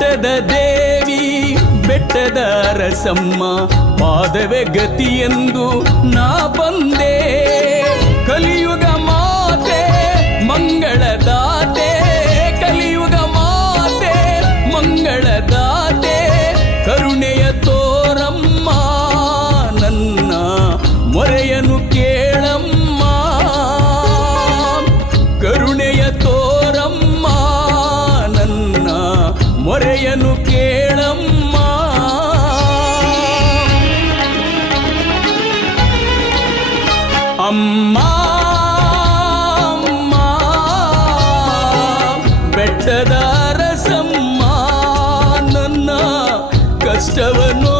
ಬೆಟ್ಟದ ದೇವಿ ಬೆಟ್ಟದ ರಸಮ್ಮ ಪಾದವೇ ಗತಿಯೆಂದು ನಾ ಬಂದೆ. ಕಲಿಯುಗ ಮಾತೆ ಮಂಗಳದಾತೆ, ಕಲಿಯುಗ ಮಾತೆ ಮಂಗಳದಾತೆ, ಕರುಣೆಯ ತೋರಮ್ಮ ನನ್ನ ಮೊರೆಯನು ಕೇಳಮ್ಮ, ಕರುಣೆಯ ತೋರಮ್ಮ ನನ್ನ ಮೊರೆಯನು ಕೇಳಮ್ಮ. ಅಮ್ಮ ಅಮ್ಮ ಬೆಟ್ಟದ ರಸಮ್ಮ ನನ್ನ ಕಷ್ಟವನ್ನು